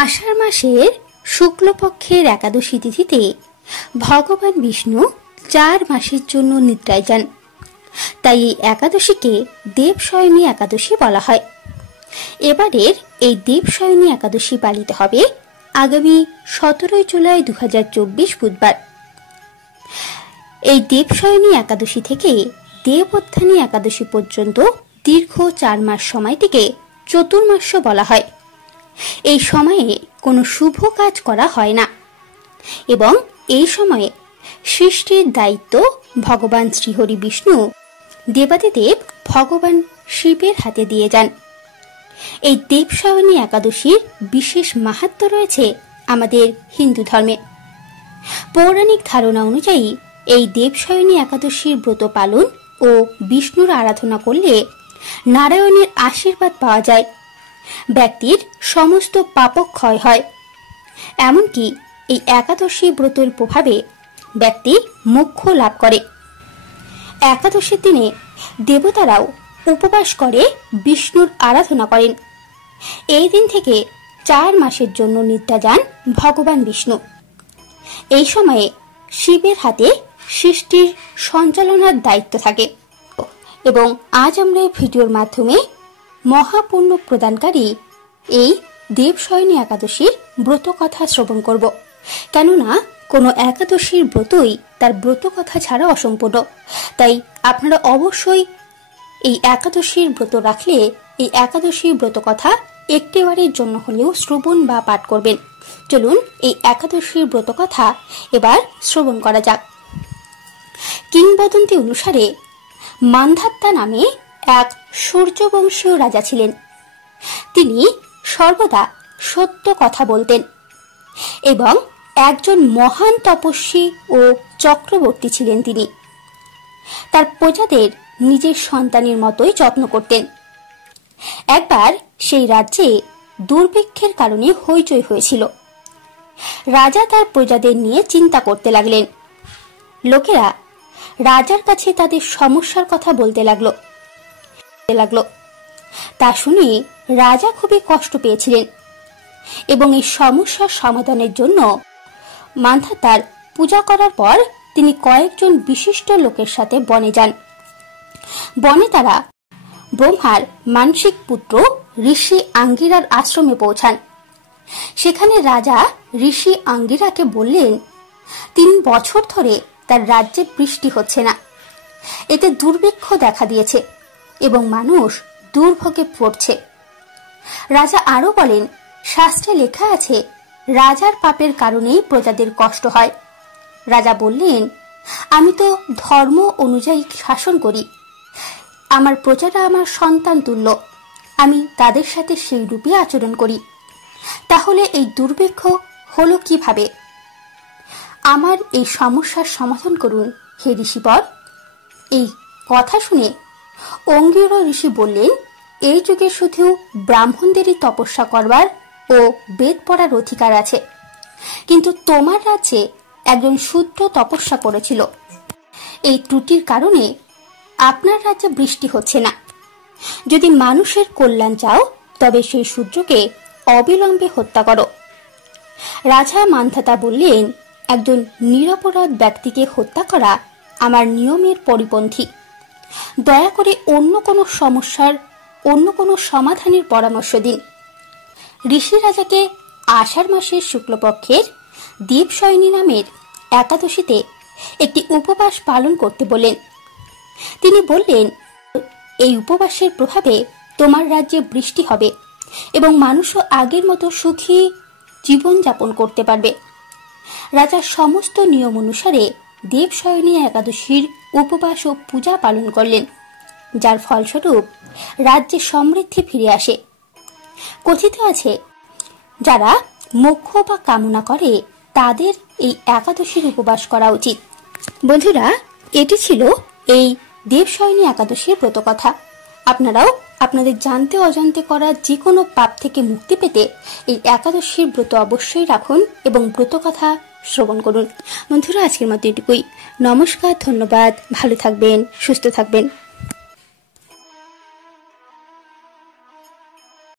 আষাঢ় মাসের শুক্লপক্ষের একাদশী তিথিতে ভগবান বিষ্ণু 4 মাসের জন্য নিদ্রায় যান। তাই এই একাদশীকে দেবশয়নী একাদশী বলা হয়। এবারের এই দেবশয়নী একাদশী পালিত হবে আগামী 17 জুলাই 2024 বুধবার। এই দেবশয়নী একাদশী থেকে দেবোত্থানী একাদশী পর্যন্ত দীর্ঘ 4 মাস সময়টিকে চতুর্মাস্য বলা হয়। এই সময়ে কোনো শুভ কাজ করা হয় না এবং এই সময়ে সৃষ্টির দায়িত্ব ভগবান শ্রীহরি বিষ্ণু দেবাদিদেব ভগবান শিবের হাতে দিয়ে যান। এই দেবশয়নী একাদশীর বিশেষ মাহাত্ম্য রয়েছে আমাদের হিন্দু ধর্মে। পৌরাণিক ধারণা অনুযায়ী এই দেবশয়নী একাদশীর ব্রত পালন ও বিষ্ণুর আরাধনা করলে নারায়ণের আশীর্বাদ পাওয়া যায়, ব্যক্তির সমস্ত পাপক্ষয় হয়। এমনকি এই একাদশী ব্রতের প্রভাবে ব্যক্তি মোক্ষ লাভ করে। একাদশীর দিনে দেবতারাও উপবাস করে বিষ্ণুর আরাধনা করেন। এই দিন থেকে 4 মাসের জন্য নিদ্রা যান ভগবান বিষ্ণু। এই সময়ে শিবের হাতে সৃষ্টির সঞ্চালনার দায়িত্ব থাকে এবং আজ আমরা এই ভিডিওর মাধ্যমে মহাপুণ্য প্রদানকারী এই দেবশয়নী একাদশীর ব্রত কথা শ্রবণ করব। কেননা কোনো একাদশীর ব্রতই তার ব্রত কথা ছাড়া অসম্পূর্ণ। তাই আপনারা অবশ্যই এই একাদশীর ব্রত রাখলে এই একাদশীর ব্রত কথা একটিবারের জন্য হলেও শ্রবণ বা পাঠ করবেন। চলুন এই একাদশীর ব্রত কথা এবার শ্রবণ করা যাক। কিংবদন্তি অনুসারে মান্ধাত্তা নামে এক সূর্যবংশীয় রাজা ছিলেন। তিনি সর্বদা সত্য কথা বলতেন এবং একজন মহান তপস্বী ও চক্রবর্তী ছিলেন। তিনি তার প্রজাদের নিজের সন্তানের মতোই যত্ন করতেন। একবার সেই রাজ্যে দুর্ভিক্ষের কারণে হইচই হয়েছিল। রাজা তার প্রজাদের নিয়ে চিন্তা করতে লাগলেন। লোকেরা রাজার কাছে তাদের সমস্যার কথা বলতে লাগলো। তা শুনে রাজা খুবই কষ্ট পেয়েছিলেন এবং এই সমস্যার সমাধানের জন্য মান্ধাতার পূজা করার পর তিনি কয়েকজন বিশিষ্ট লোকের সাথে বনে যান। বনে তারা ব্রহ্মার মানসিক পুত্র ঋষি আঙ্গিরার আশ্রমে পৌঁছান। সেখানে রাজা ঋষি আঙ্গিরাকে বললেন 3 বছর ধরে তার রাজ্যে বৃষ্টি হচ্ছে না, এতে দুর্ভিক্ষ দেখা দিয়েছে এবং মানুষ দুর্ভোগে পড়ছে। রাজা আরো বলেন, শাস্ত্রে লেখা আছে রাজার পাপের কারণেই প্রজাদের কষ্ট হয়। রাজা বললেন, আমি তো ধর্ম অনুযায়ী শাসন করি, আমার প্রজারা আমার সন্তান তুল্য, আমি তাদের সাথে সেই রূপে আচরণ করি, তাহলে এই দুর্ভিক্ষ হলো কিভাবে? আমার এই সমস্যার সমাধান করুন হে ঋষিবর। এই কথা শুনে অঙ্গিরা ঋষি বললেন, এই যুগে শুধু ব্রাহ্মণদেরই তপস্যা করবার ও বেদ পড়ার অধিকার আছে, কিন্তু তোমার রাজ্যে একজন শূদ্র তপস্যা করেছিল। এই ত্রুটির কারণে আপনার রাজ্যে বৃষ্টি হচ্ছে না। যদি মানুষের কল্যাণ চাও তবে সেই শূদ্রকে অবিলম্বে হত্যা করো। রাজা মান্ধাতা বললেন, একজন নিরপরাধ ব্যক্তিকে হত্যা করা আমার নিয়মের পরিপন্থী। দয়া করে অন্য কোনো সমাধানের পরামর্শ দিন। ঋষি রাজাকে আষাঢ় মাসের শুক্লপক্ষের দেবশয়নী নামের একাদশীতে একটি উপবাস পালন করতে বললেন। তিনি বললেন, এই উপবাসের প্রভাবে তোমার রাজ্যে বৃষ্টি হবে এবং মানুষও আগের মতো সুখী জীবনযাপন করতে পারবে। রাজা সমস্ত নিয়ম অনুসারে দেবশয়নী একাদশীর উপবাস ও পূজা পালন করলেন, যার ফলস্বরূপ রাজ্যে সমৃদ্ধি ফিরে আসে। কথিত আছে, যারা মোক্ষ বা কামনা করে তাদের এই একাদশীর উপবাস করা উচিত। বন্ধুরা, এটি ছিল এই দেবশয়নী একাদশীর ব্রত কথা। আপনারাও আপনাদের জানতে অজান্তে করা যে কোনো পাপ থেকে মুক্তি পেতে এই একাদশীর ব্রত অবশ্যই রাখুন এবং ব্রত কথা শ্রবণ করুন। বন্ধুরা, আজকের মতো এটুকুই। নমস্কার, ধন্যবাদ, ভালো থাকবেন, সুস্থ থাকবেন।